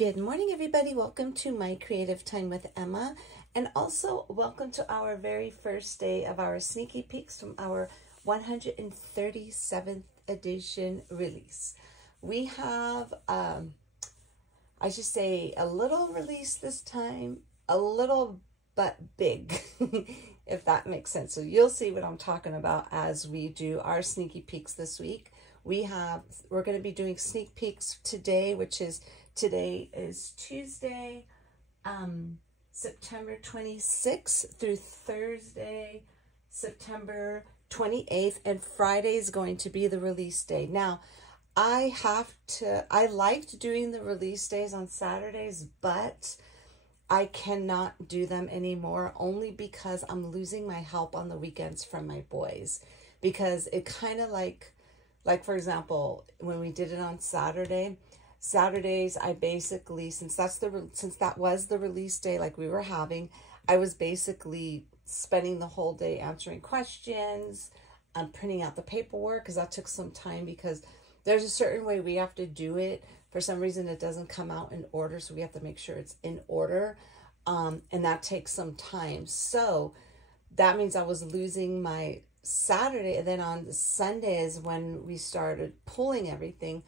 Good morning, everybody. Welcome to My Creative Time with Emma. And also welcome to our very first day of our sneaky peeks from our 137th edition release. We have, I should say, a little release this time, a little but big, if that makes sense. So you'll see what I'm talking about as we do our sneaky peeks this week. We're going to be doing sneak peeks today, today is Tuesday, September 26th through Thursday, September 28th, and Friday is going to be the release day. Now, I liked doing the release days on Saturdays, but I cannot do them anymore only because I'm losing my help on the weekends from my boys. Because it kind of like for example, when we did it on Saturdays, I basically, since that was the release day like we were having, I was basically spending the whole day answering questions, printing out the paperwork, because that took some time, because there's a certain way we have to do it. For some reason, it doesn't come out in order, so we have to make sure it's in order, and that takes some time. So that means I was losing my Saturday, and then on Sundays when we started pulling everything,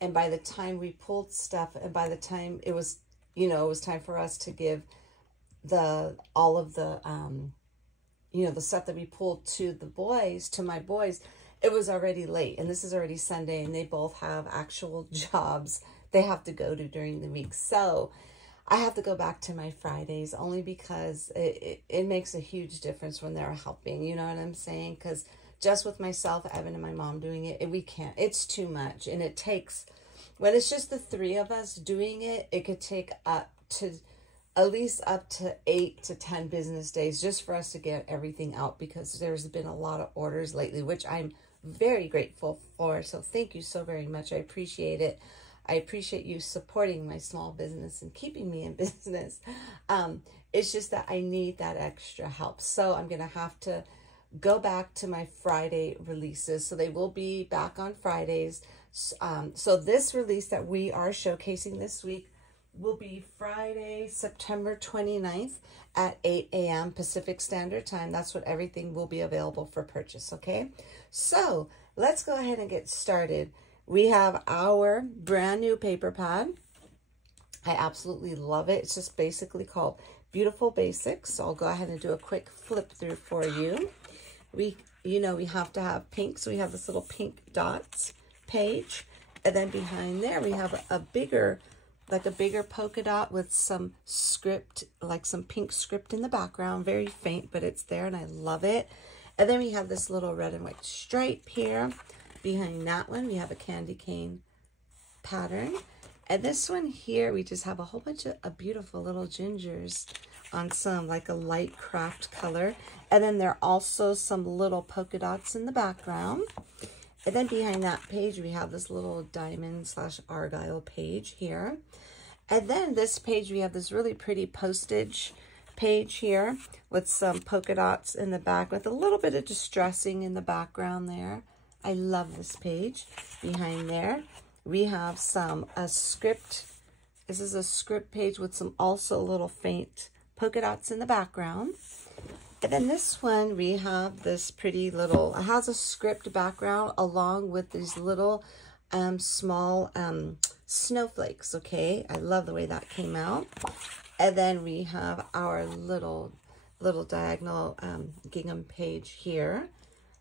and by the time we pulled stuff, and by the time it was, it was time for us to give all of the the stuff that we pulled to my boys, it was already late, and this is already Sunday, and they both have actual jobs they have to go to during the week. So I have to go back to my Fridays, only because it makes a huge difference when they're helping, you know what I'm saying? Because just with myself, Evan, and my mom doing it, we can't. It's too much, and it takes, when it's just the three of us doing it, it could take at least up to 8 to 10 business days just for us to get everything out, because there's been a lot of orders lately, which I'm very grateful for. So thank you so very much. I appreciate it. I appreciate you supporting my small business and keeping me in business. It's just that I need that extra help. So I'm going to have to go back to my Friday releases. So they will be back on Fridays. So this release that we are showcasing this week will be Friday, September 29th at 8 a.m. Pacific Standard Time. That's what everything will be available for purchase, okay? So let's go ahead and get started. We have our brand new paper pad. I absolutely love it. It's just basically called Beautiful Basics. So I'll go ahead and do a quick flip through for you. We have to have pink, so we have this little pink dots page. And then behind there, we have a bigger polka dot with some script, like some pink script in the background. Very faint, but it's there, and I love it. And then we have this little red and white stripe here. Behind that one, we have a candy cane pattern. And this one here, we just have a whole bunch of beautiful little gingers on some, like a light craft color. And then there are also some little polka dots in the background. And then behind that page, we have this little diamond / argyle page here. And then this page, we have this really pretty postage page here with some polka dots in the back with a little bit of distressing in the background there. I love this page. Behind there, we have a script. This is a script page with some also little faint polka dots in the background. And then this one, we have this pretty little, it has a script background along with these little small snowflakes, okay? I love the way that came out. And then we have our little diagonal gingham page here.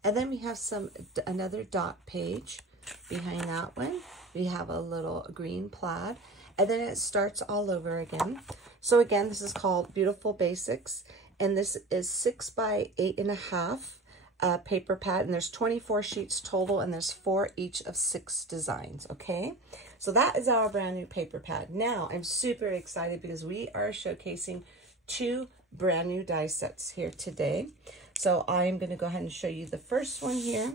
And then we have another dot page behind that one. We have a little green plaid. And then it starts all over again. So again, this is called Beautiful Basics. And this is 6 by 8.5 paper pad. And there's 24 sheets total. And there's 4 each of 6 designs, okay? So that is our brand new paper pad. Now, I'm super excited because we are showcasing 2 brand new die sets here today. So I'm going to go ahead and show you the first one here.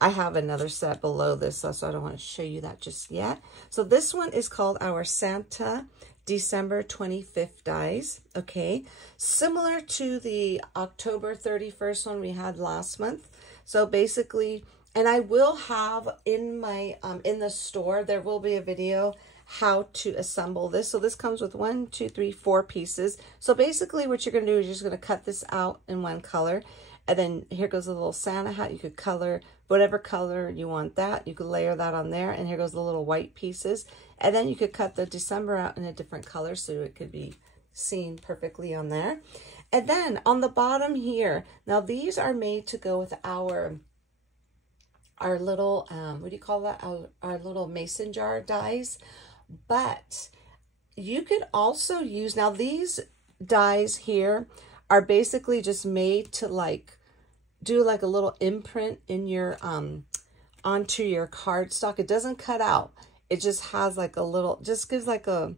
I have another set below this, so I don't want to show you that just yet. So this one is called our Santa December 25th dies, okay? Similar to the October 31st one we had last month. So basically, And I will have in my, in the store, there will be a video how to assemble this. So this comes with 1, 2, 3, 4 pieces. So basically what you're going to do is you're just going to cut this out in one color. And then here goes a little Santa hat. You could color whatever color you want that. You could layer that on there. And here goes the little white pieces. And then you could cut the December out in a different color so it could be seen perfectly on there. And then on the bottom here, now these are made to go with our little, what do you call that? Our little mason jar dies. But you could also use, now these dies here are basically just made to like do like a little imprint in your onto your cardstock. It doesn't cut out. It just has like a little, just gives like a,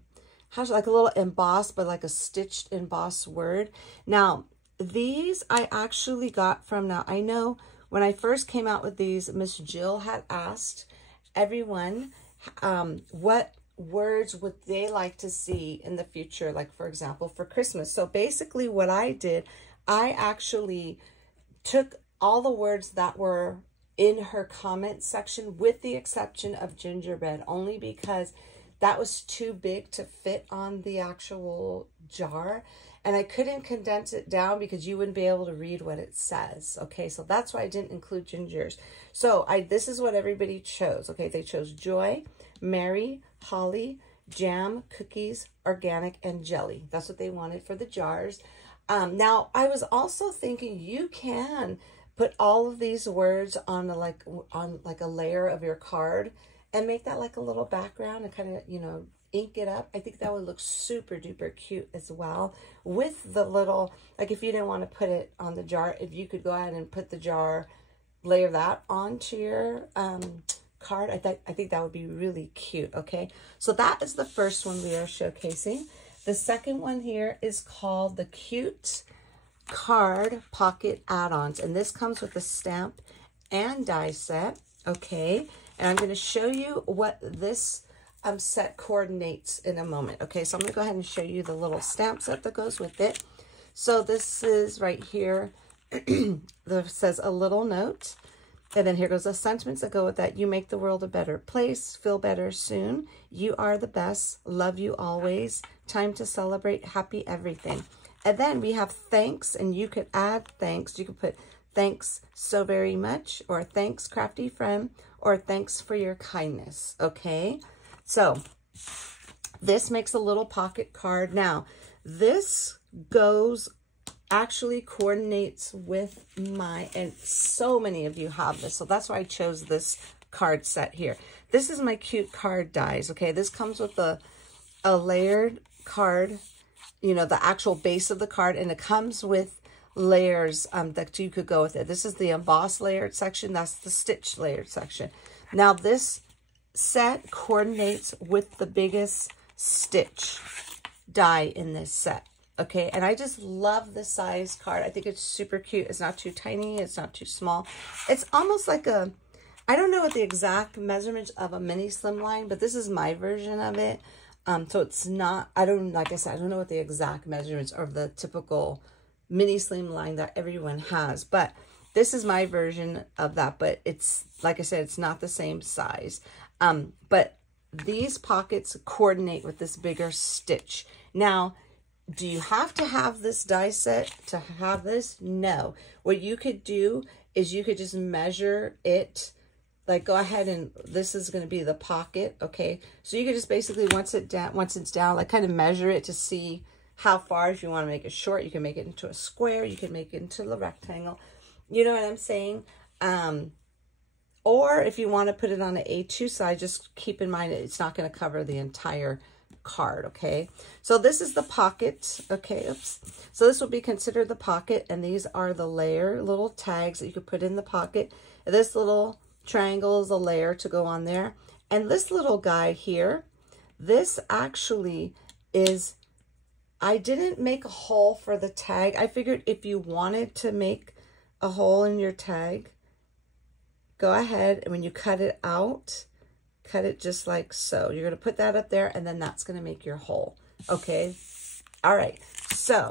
has like a little embossed, but like a stitched embossed word. Now these I actually got from, now I know when I first came out with these, Miss Jill had asked everyone what words would they like to see in the future, like for example for Christmas. So basically what I did, I actually took all the words that were in her comment section with the exception of gingerbread, only because that was too big to fit on the actual jar and I couldn't condense it down because you wouldn't be able to read what it says. Okay, so that's why I didn't include gingers. So this is what everybody chose. Okay, they chose joy, Mary, holly, jam, cookies, organic, and jelly. That's what they wanted for the jars. Now, I was also thinking you can put all of these words on like a layer of your card and make that like a little background and kind of, you know, ink it up. I think that would look super duper cute as well with the little, like if you didn't want to put it on the jar, if you could go ahead and put the jar, layer that onto your card, I think that would be really cute. Okay, so that is the first one we are showcasing. The second one here is called the Cute Card Pocket Add-Ons, and this comes with a stamp and die set. Okay, and I'm going to show you what this set coordinates in a moment. Okay, so I'm going to go ahead and show you the little stamp set that goes with it. So this is right here. That says a little note. And then here goes the sentiments that go with that. You make the world a better place. Feel better soon. You are the best. Love you always. Time to celebrate. Happy everything. And then we have thanks, and you could add thanks. You could put thanks so very much, or thanks crafty friend, or thanks for your kindness. Okay, so this makes a little pocket card. Now this actually coordinates with and so many of you have this, so that's why I chose this card set here. This is my cute card dies. Okay, this comes with a layered card, you know, the actual base of the card, and it comes with layers that you could go with it. This is the embossed layered section, that's the stitched layered section. Now this set coordinates with the biggest stitch die in this set. Okay, and I just love the size card. I think it's super cute. It's not too tiny. It's not too small. It's almost like a, I don't know what the exact measurements of a mini slimline, but this is my version of it. So it's not, like I said, I don't know what the exact measurements of the typical mini slimline that everyone has, but this is my version of that. But it's, like I said, it's not the same size. But these pockets coordinate with this bigger stitch. Now, do you have to have this die set to have this? No. What you could do is you could just measure it. Like go ahead and this is going to be the pocket. Okay. So you could just basically once it's down, like kind of measure it to see how far. If you want to make it short, you can make it into a square. You can make it into a rectangle. You know what I'm saying? Or if you want to put it on an A2 side, just keep in mind it's not going to cover the entire card. Okay, so this is the pocket. Okay, oops. So this will be considered the pocket, and these are the layer little tags that you could put in the pocket. This little triangle is a layer to go on there, and this little guy here, this actually is, I didn't make a hole for the tag. I figured if you wanted to make a hole in your tag, go ahead, and when you cut it out, cut it just like so. You're going to put that up there, and then that's going to make your hole. Okay. All right. So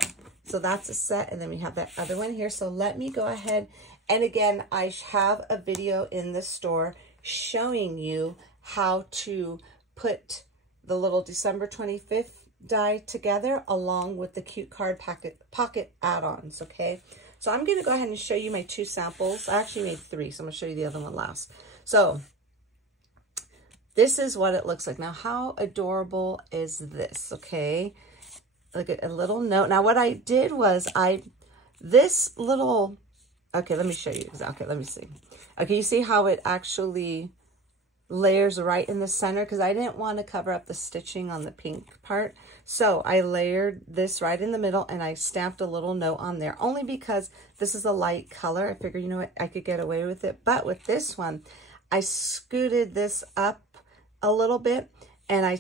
that's a set. And then we have that other one here. So let me go ahead And again, I have a video in the store showing you how to put the little December 25th die together along with the cute card pocket add-ons, okay? So I'm going to go ahead and show you my 2 samples. I actually made 3, so I'm going to show you the other one last. So this is what it looks like. Now, how adorable is this, okay? Look at a little note. Now, what I did was this little, okay, let me show you. Okay, let me see. Okay, you see how it actually layers right in the center? Because I didn't want to cover up the stitching on the pink part. So I layered this right in the middle and I stamped a little note on there. Only because this is a light color. I figured, you know what, I could get away with it. But with this one, I scooted this up a little bit and I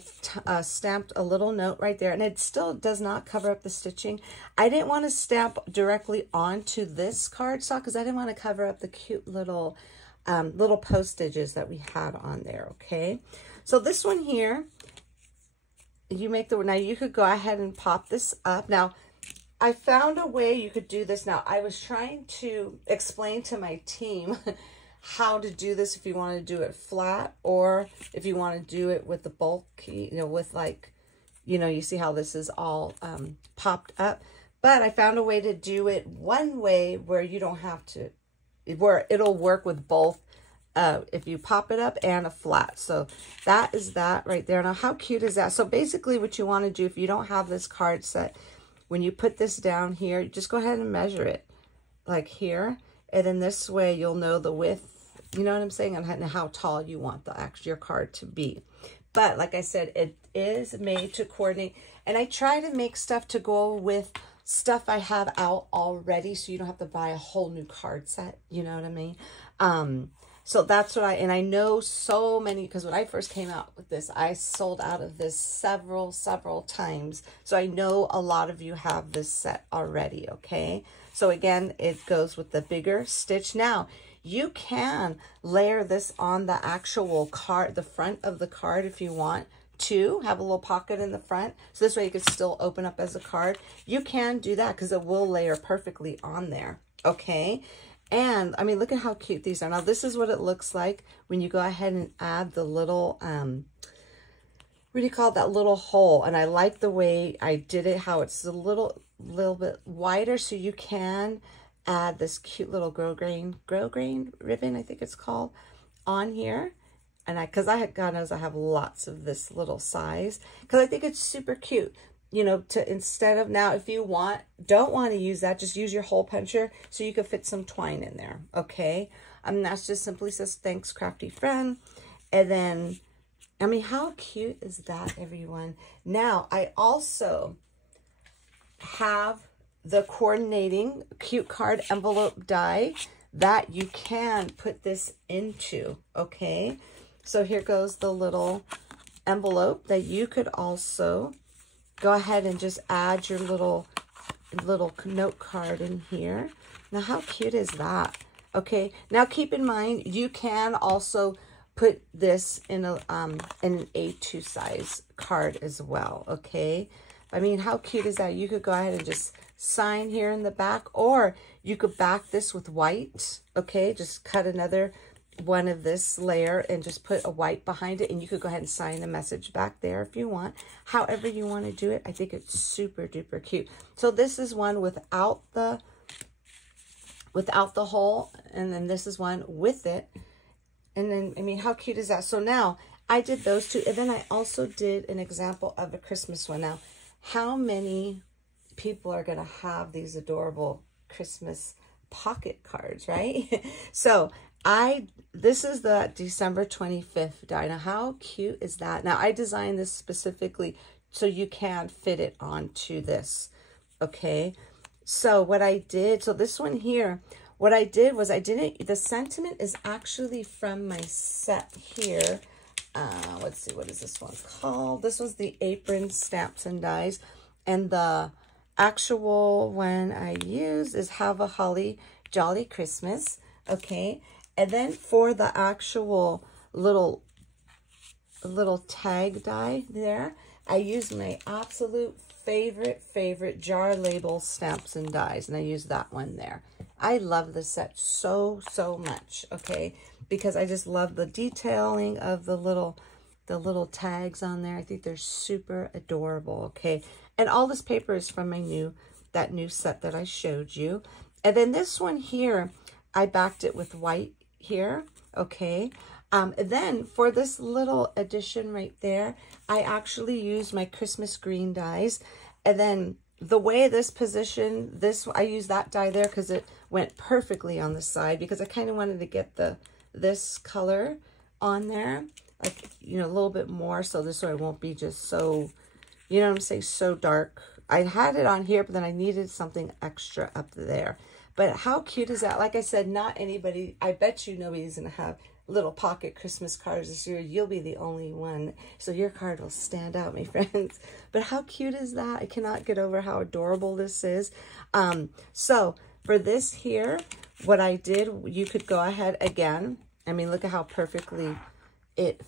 stamped a little note right there. And it still does not cover up the stitching. I didn't want to stamp directly onto this cardstock because I didn't want to cover up the cute little postages that we had on there, okay? So this one here, now you could go ahead and pop this up. Now, I found a way you could do this. Now, I was trying to explain to my team how to do this if you want to do it flat or if you want to do it with the bulky, with like, you see how this is all popped up. But I found a way to do it one way where you don't have to, where it'll work with both if you pop it up and a flat. So that is that right there. Now, how cute is that? So basically what you want to do if you don't have this card set, when you put this down here, just go ahead and measure it like here. And in this way, you'll know the width, you know what I'm saying, and how tall you want your card to be. But like I said, it is made to coordinate. And I try to make stuff to go with stuff I have out already, so you don't have to buy a whole new card set, you know what I mean? So that's what and I know so many, because when I first came out with this, I sold out of this several times. So I know a lot of you have this set already, okay? So again, it goes with the bigger stitch. Now, you can layer this on the actual card, the front of the card if you want to have a little pocket in the front. So this way you could still open up as a card. You can do that because it will layer perfectly on there, okay? And I mean, look at how cute these are. Now, this is what it looks like when you go ahead and add the little, what do you call it? That little hole. And I like the way I did it, how it's a little bit wider, so you can add this cute little grosgrain ribbon, I think it's called, on here. And God knows I have lots of this little size because I think it's super cute. Instead of, now, if you don't want to use that, just use your hole puncher so you can fit some twine in there, okay? That's just simply says, thanks, crafty friend. And then, I mean, how cute is that, everyone? Now, I also have the coordinating cute card envelope die that you can put this into, okay? So here goes the little envelope that you could also go ahead and just add your little note card in here. Now, how cute is that? Okay, now keep in mind, you can also put this in an A2 size card as well, okay? I mean, how cute is that? You could go ahead and just sign here in the back, or you could back this with white, okay? Just cut another one of this layer and just put a white behind it, and you could go ahead and sign the message back there if you want. However you want to do it, I think it's super duper cute. So this is one without the hole, and then this is one with it. And then, I mean, how cute is that? So now I did those two, and then I also did an example of a Christmas one. Now, how many people are going to have these adorable Christmas pocket cards, right? So this is the December 25th die. Now, how cute is that? Now, I designed this specifically so you can fit it onto this, okay? So what I did, so this one here, what I did was the sentiment is actually from my set here. Let's see, what is this one called? This was the Apron Stamps and Dies. And the actual one I used is Have a Holly Jolly Christmas, okay? And then for the actual little tag die there, I used my absolute favorite jar label Stamps and Dies, and I used that one there. I love this set so much, okay, because I just love the detailing of the little tags on there. I think they're super adorable, okay. And all this paper is from my that new set that I showed you. And then this one here, I backed it with white here, okay. Then for this little addition right there, I actually used my Christmas green dies. And then the way this position, I used that die there because it went perfectly on the side, because I kind of wanted to get this color on there, like, you know, a little bit more, so this way it won't be just so, you know what I'm saying, so dark. I had it on here, but then I needed something extra up there. But how cute is that? Like I said, not anybody, I bet you nobody's going to have little pocket Christmas cards this year. You'll be the only one. So your card will stand out, my friends. But how cute is that? I cannot get over how adorable this is. So for this here, what I did, you could go ahead again. I mean, look at how perfectly it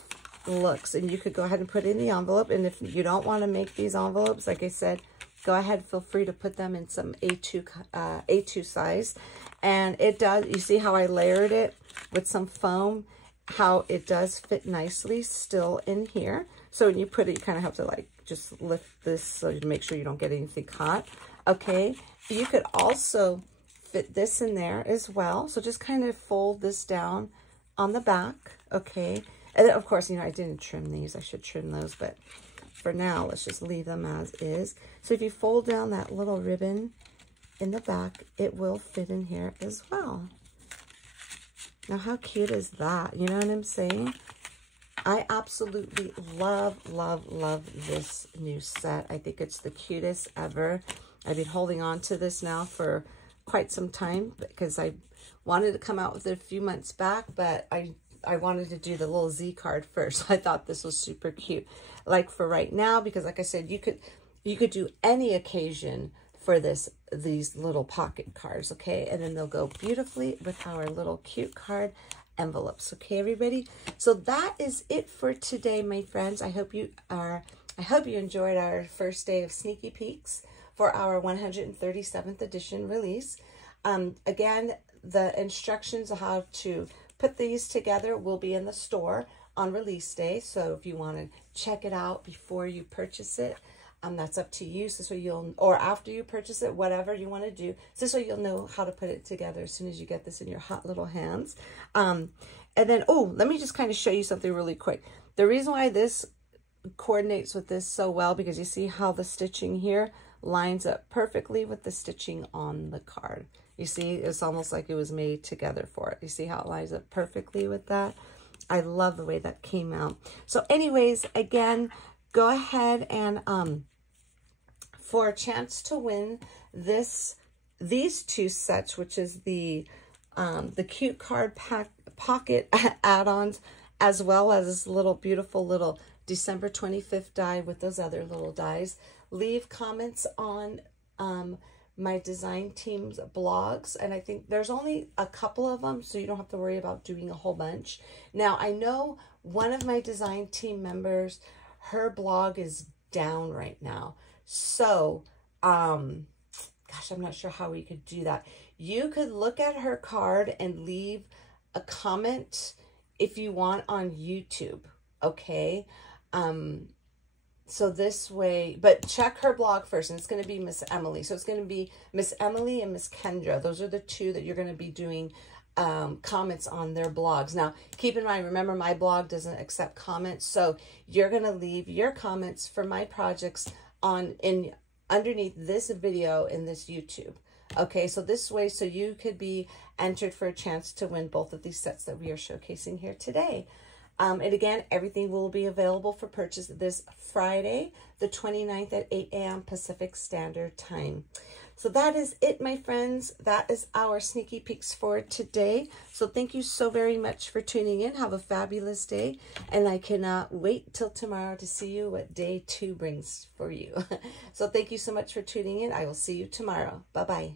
looks. And you could go ahead and put it in the envelope. And if you don't want to make these envelopes, like I said, go ahead, feel free to put them in some A2 size. And it does, you see how I layered it with some foam, how it does fit nicely still in here. So when you put it, you kind of have to like just lift this so you make sure you don't get anything caught. Okay, you could also fit this in there as well. So just kind of fold this down on the back, okay? And then, of course, you know, I didn't trim these. I should trim those, but for now, let's just leave them as is. So if you fold down that little ribbon in the back, it will fit in here as well. Now, how cute is that? You know what I'm saying? I absolutely love this new set. I think it's the cutest ever. I've been holding on to this now for quite some time because I wanted to come out with it a few months back, but I wanted to do the little Z card first. I thought this was super cute. Like for right now, because like I said, you could do any occasion for these little pocket cards, okay? And then they'll go beautifully with our little cute card envelopes, okay, everybody? So that is it for today, my friends. I hope you enjoyed our first day of sneaky peeks for our 137th edition release. Again, the instructions on how to put these together will be in the store on release day. So if you want to check it out before you purchase it, that's up to you. So you'll, or after you purchase it, whatever you want to do, so you'll know how to put it together as soon as you get this in your hot little hands. And then, oh, let me just kind of show you something really quick. The reason why this coordinates with this so well, because you see how the stitching here lines up perfectly with the stitching on the card. You see, it's almost like it was made together for it. You see how it lines up perfectly with that? I love the way that came out. So anyways, again, go ahead and for a chance to win these two sets, which is the cute card pocket add-ons, as well as this little beautiful little December 25th die with those other little dies. Leave comments on my design team's blogs, and I think there's only a couple of them, so you don't have to worry about doing a whole bunch. Now, I know one of my design team members, her blog is down right now, so gosh, I'm not sure how we could do that. You could look at her card and leave a comment if you want on YouTube, okay? So this way, but check her blog first, and it's going to be Miss Emily. So it's going to be Miss Emily and Miss Kendra. Those are the two that you're going to be doing comments on their blogs. Now, keep in mind, remember, my blog doesn't accept comments, so you're going to leave your comments for my projects underneath this video in this YouTube. Okay, so this way, so you could be entered for a chance to win both of these sets that we are showcasing here today. And again, everything will be available for purchase this Friday, the 29th at 8 a.m. Pacific Standard Time. So that is it, my friends. That is our sneaky peeks for today. So thank you so very much for tuning in. Have a fabulous day. And I cannot wait till tomorrow to see you what day 2 brings for you. So thank you so much for tuning in. I will see you tomorrow. Bye-bye.